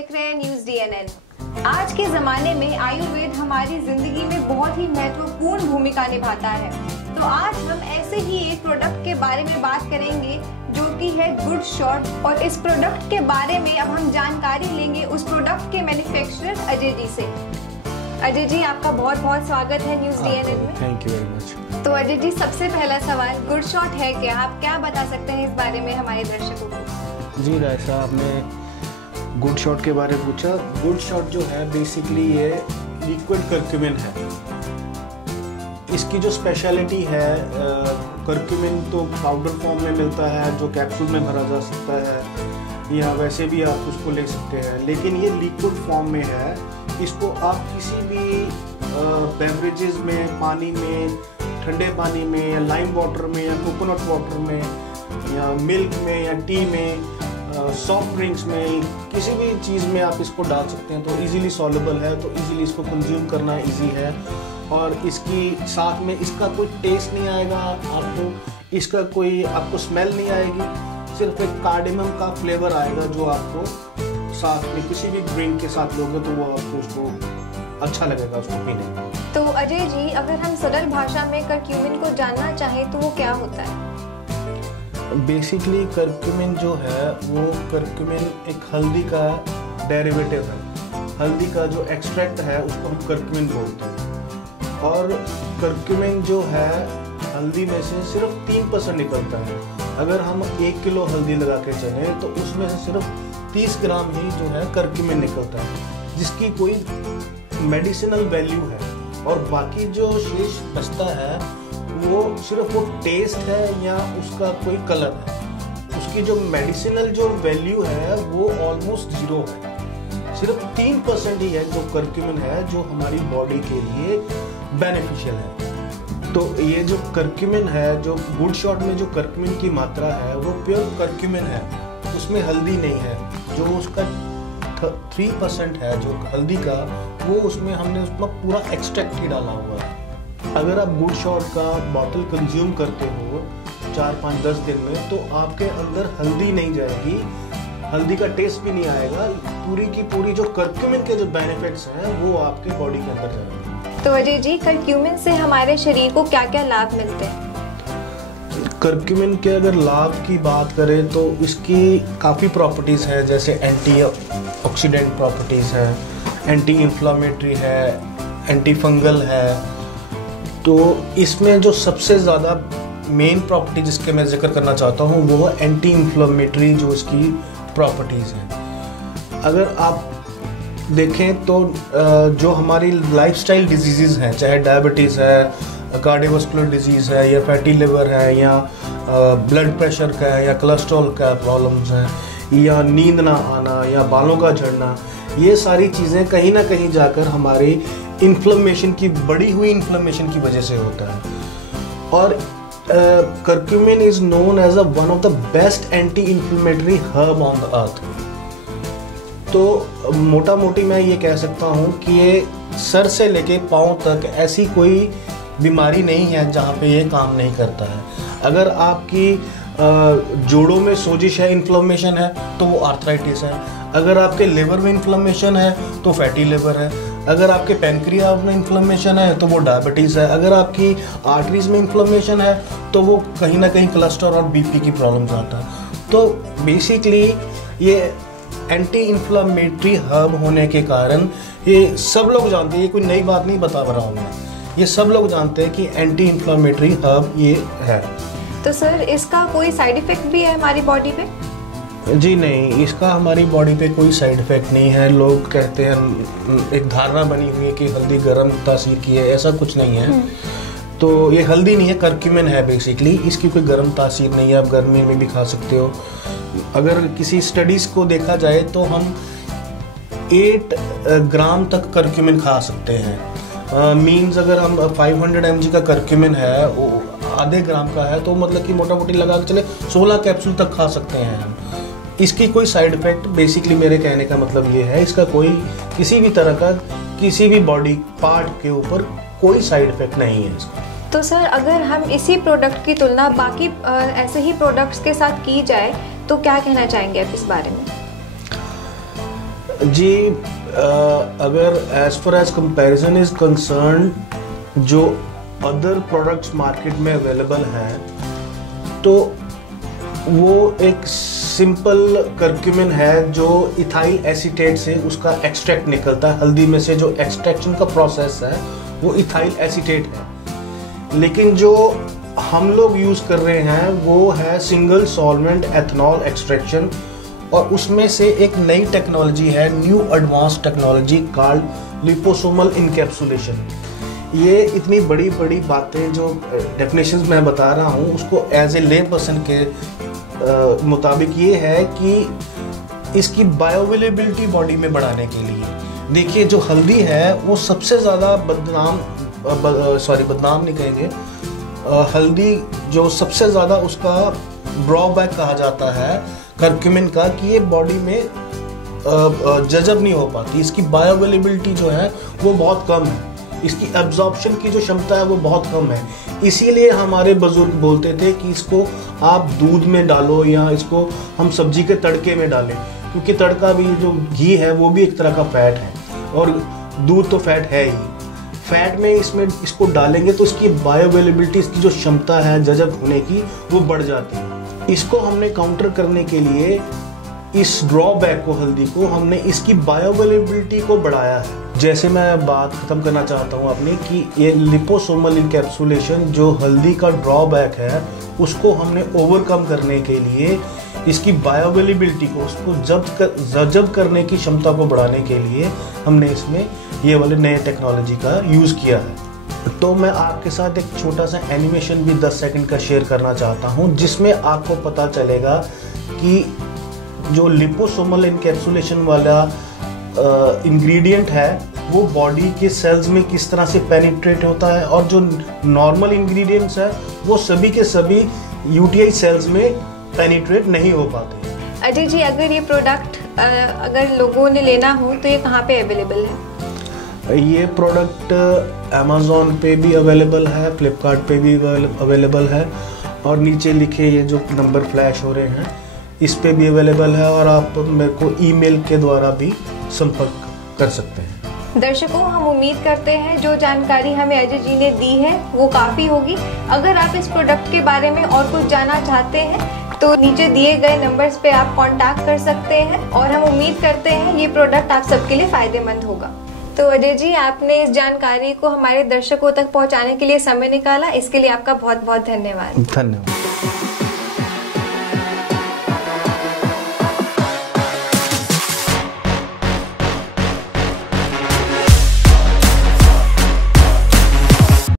देख रहे हैं न्यूज़ DNN। आज के ज़माने में आयुर्वेद हमारी ज़िंदगी में बहुत ही महत्वपूर्ण भूमिका निभाता है। तो आज हम ऐसे ही एक प्रोडक्ट के बारे में बात करेंगे जो कि है गुड शॉट, और इस प्रोडक्ट के बारे में अब हम जानकारी लेंगे उस प्रोडक्ट के मैन्युफैक्चरर अजय जी से। अजय जी, आपका बहुत बहुत स्वागत है न्यूज़ DNN में। Thank you very much. तो अजय जी, सबसे पहला सवाल, गुड शॉट है क्या? आप क्या बता सकते हैं इस बारे में हमारे दर्शकों को? जी राय साहब, आपने गुड शॉट के बारे में पूछा। गुड शॉट जो है बेसिकली ये लिक्विड कर्क्यूमिन है। इसकी जो स्पेशलिटी है, कर्क्यूमिन तो पाउडर फॉर्म में मिलता है जो कैप्सूल में भरा जा सकता है, या वैसे भी आप उसको ले सकते हैं, लेकिन ये लिक्विड फॉर्म में है। इसको आप किसी भी बेवरेजेस में, पानी में, ठंडे पानी में, या लाइम वाटर में, या कोकोनट वाटर में, या मिल्क में, या टी में, सॉफ्ट ड्रिंक्स में, किसी भी चीज़ में आप इसको डाल सकते हैं। तो इजीली सॉल्युबल है, तो इजीली इसको कंज्यूम करना इजी है। और इसकी साथ में इसका कोई टेस्ट नहीं आएगा आपको, इसका कोई आपको स्मेल नहीं आएगी, सिर्फ एक कार्डेमम का फ्लेवर आएगा जो आपको साथ में किसी भी ड्रिंक के साथ लोगे तो वो आपको उसको अच्छा लगेगा उसको पीने में। तो अजय जी, अगर हम सरल भाषा में कर्क्यूमिन को जानना चाहें तो वो क्या होता है? बेसिकली कर्क्यूमिन जो है वो कर्क्यूमिन एक हल्दी का डेरिवेटिव है। हल्दी का जो एक्सट्रैक्ट है उसको हम कर्क्यूमिन बोलते हैं। और कर्क्यूमिन जो है हल्दी में से सिर्फ 3% निकलता है। अगर हम 1 किलो हल्दी लगा के चलें तो उसमें से सिर्फ 30 ग्राम ही जो है कर्क्यूमिन निकलता है, जिसकी कोई मेडिसिनल वैल्यू है। और बाकी जो शेष बचता है वो सिर्फ वो टेस्ट है या उसका कोई कलर है। उसकी जो मेडिसिनल जो वैल्यू है वो ऑलमोस्ट 0 है। सिर्फ 3% ही है जो कर्क्यूमिन है जो हमारी बॉडी के लिए बेनिफिशियल है। तो ये जो कर्क्यूमिन है, जो गुड शॉट में जो कर्क्यूमिन की मात्रा है वो प्योर कर्क्यूमिन है, उसमें हल्दी नहीं है। जो उसका 3% है जो हल्दी का, वो उसमें हमने उसमें पूरा एक्सट्रैक्ट ही डाला हुआ है। अगर आप गुड शॉट का बॉटल कंज्यूम करते हो 4, 5, 10 दिन में, तो आपके अंदर हल्दी नहीं जाएगी, हल्दी का टेस्ट भी नहीं आएगा। पूरी की पूरी जो कर्क्यूमिन के जो बेनिफिट्स हैं वो आपके बॉडी के अंदर जाएंगे। तो अजय जी, कर्क्यूमिन से हमारे शरीर को क्या क्या लाभ मिलते हैं? कर्क्यूमिन के अगर लाभ की बात करें तो इसकी काफ़ी प्रॉपर्टीज़ हैं, जैसे एंटी ऑक्सीडेंट प्रॉपर्टीज़ है, एंटी इन्फ्लामेटरी है, एंटी फंगल है। तो इसमें जो सबसे ज़्यादा मेन प्रॉपर्टी जिसके मैं जिक्र करना चाहता हूँ वो है एंटी इन्फ्लामेटरी जो इसकी प्रॉपर्टीज़ हैं। अगर आप देखें तो जो हमारी लाइफस्टाइल डिजीज़ हैं, चाहे डायबिटीज़ है, कार्डियोवास्कुलर डिजीज़ है, या फैटी लिवर है, या ब्लड प्रेशर का है, या कोलेस्ट्रॉल का प्रॉब्लम्स हैं, या नींद ना आना, या बालों का झड़ना, ये सारी चीज़ें कहीं ना कहीं जाकर हमारी इन्फ्लेमेशन की, बढ़ी हुई इन्फ्लेमेशन की वजह से होता है। और curcumin is known as one of the best anti inflammatory herb on the earth. तो मोटा मोटी मैं ये कह सकता हूँ कि ये सर से लेके पाँव तक ऐसी कोई बीमारी नहीं है जहाँ पे ये काम नहीं करता है। अगर आपकी जोड़ों में सोजिश है, इन्फ्लेमेशन है, तो वो आर्थराइटिस है। अगर आपके लिवर में इन्फ्लेमेशन है तो फैटी लिवर है। अगर आपके पैनक्रियाज में इन्फ्लेमेशन है तो वो डायबिटीज़ है। अगर आपकी आर्टरीज में इन्फ्लेमेशन है तो वो कहीं ना कहीं कोलेस्ट्रॉल और बीपी की प्रॉब्लम्स आता है। तो बेसिकली ये एंटी इन्फ्लेमेटरी हर्ब होने के कारण ये सब लोग जानते हैं, ये कोई नई बात नहीं बता रहा हूँ मैं, ये सब लोग जानते हैं कि एंटी इन्फ्लेमेटरी हर्ब ये है। तो सर, इसका कोई साइड इफेक्ट भी है हमारी बॉडी पे? जी नहीं, इसका हमारी बॉडी पे कोई साइड इफेक्ट नहीं है। लोग कहते हैं, एक धारणा बनी हुई है कि हल्दी गर्म तासीर की है, ऐसा कुछ नहीं है। तो ये हल्दी नहीं है, कर्क्यूमिन है बेसिकली। इसकी कोई गर्म तासीर नहीं है, आप गर्मी में भी खा सकते हो। अगर किसी स्टडीज़ को देखा जाए तो हम 8 ग्राम तक कर्क्यूमिन खा सकते हैं। मीन्स अगर हम 500 mg का कर्क्यूमिन है, वो आधे ग्राम का है, तो मतलब कि मोटा मोटी लगा के चले 16 कैप्सूल तक खा सकते हैं हम। इसकी कोई साइड इफेक्ट, बेसिकली मेरे कहने का मतलब ये है, इसका कोई किसी भी तरह का किसी भी बॉडी पार्ट के ऊपर कोई साइड इफेक्ट नहीं है इसका। तो सर, अगर हम इसी प्रोडक्ट की तुलना बाकी ऐसे ही प्रोडक्ट्स के साथ की जाए तो क्या कहना चाहेंगे आप इस बारे में? जी अगर as far as comparison is concern, जो अदर प्रोडक्ट्स मार्केट में अवेलेबल हैं, तो वो एक सिंपल कर्क्यूमिन है जो इथाइल एसीटेट से उसका एक्सट्रैक्ट निकलता है। हल्दी में से जो एक्सट्रैक्शन का प्रोसेस है वो इथाइल एसीटेट है। लेकिन जो हम लोग यूज़ कर रहे हैं वो है सिंगल सॉल्वेंट एथनॉल एक्सट्रैक्शन, और उसमें से एक नई टेक्नोलॉजी है, new advance technology called liposomal encapsulation. ये इतनी बड़ी बड़ी बातें जो डेफिनेशंस मैं बता रहा हूँ उसको एज ए ले पर्सन के मुताबिक ये है कि इसकी बायोअवेलेबिलिटी बॉडी में बढ़ाने के लिए, देखिए जो हल्दी है वो सबसे ज़्यादा बदनाम नहीं कहेंगे, हल्दी जो सबसे ज़्यादा उसका ड्रॉबैक कहा जाता है कर्क्यूमिन का, कि ये बॉडी में जज़ब नहीं हो पाती। इसकी बायोअवेलेबिलिटी जो है वो बहुत कम है, इसकी एब्जॉर्प्शन की जो क्षमता है वो बहुत कम है। इसीलिए हमारे बुजुर्ग बोलते थे कि इसको आप दूध में डालो या इसको हम सब्जी के तड़के में डालें, क्योंकि तड़का भी जो घी है वो भी एक तरह का फैट है और दूध तो फैट है ही। फैट में इसको डालेंगे तो इसकी बायोअवेलेबिलिटी, इसकी जो क्षमता है जज़ब होने की, वो बढ़ जाती है। इसको हमने काउंटर करने के लिए इस ड्रॉबैक को, हल्दी को, हमने इसकी बायोअवेलेबिलिटी को बढ़ाया है। जैसे मैं बात खत्म करना चाहता हूँ अपनी कि ये लिपोसोमल इनकैप्सुलेशन जो हल्दी का ड्रॉबैक है उसको हमने ओवरकम करने के लिए इसकी बायोअवेलेबिलिटी को, उसको जज़ब करने की क्षमता को बढ़ाने के लिए हमने इसमें ये वाले नए टेक्नोलॉजी का यूज़ किया है। तो मैं आपके साथ एक छोटा सा एनिमेशन भी 10 सेकंड का शेयर करना चाहता हूँ, जिसमें आपको पता चलेगा कि जो लिपोसोमल इनकैप्सुलेशन वाला इंग्रेडिएंट है वो बॉडी के सेल्स में किस तरह से पेनिट्रेट होता है, और जो नॉर्मल इंग्रेडिएंट्स है वो सभी के सभी यूटीआई सेल्स में पेनिट्रेट नहीं हो पाते। अजय जी, अगर ये प्रोडक्ट अगर लोगों ने लेना हो तो ये कहाँ पे अवेलेबल है? ये प्रोडक्ट अमेज़ॉन पे भी अवेलेबल है, फ्लिपकार्ट पे भी अवेलेबल है, और नीचे लिखे ये जो नंबर फ्लैश हो रहे हैं इस पे भी अवेलेबल है, और आप मेरे को ईमेल के द्वारा भी संपर्क कर सकते हैं। दर्शकों, हम उम्मीद करते हैं जो जानकारी हमें अजय जी ने दी है वो काफ़ी होगी। अगर आप इस प्रोडक्ट के बारे में और कुछ जानना चाहते हैं तो नीचे दिए गए नंबर्स पे आप कांटेक्ट कर सकते हैं, और हम उम्मीद करते हैं ये प्रोडक्ट आप सबके लिए फ़ायदेमंद होगा। तो अजय जी, आपने इस जानकारी को हमारे दर्शकों तक पहुंचाने के लिए समय निकाला, इसके लिए आपका बहुत बहुत धन्यवाद। धन्यवाद।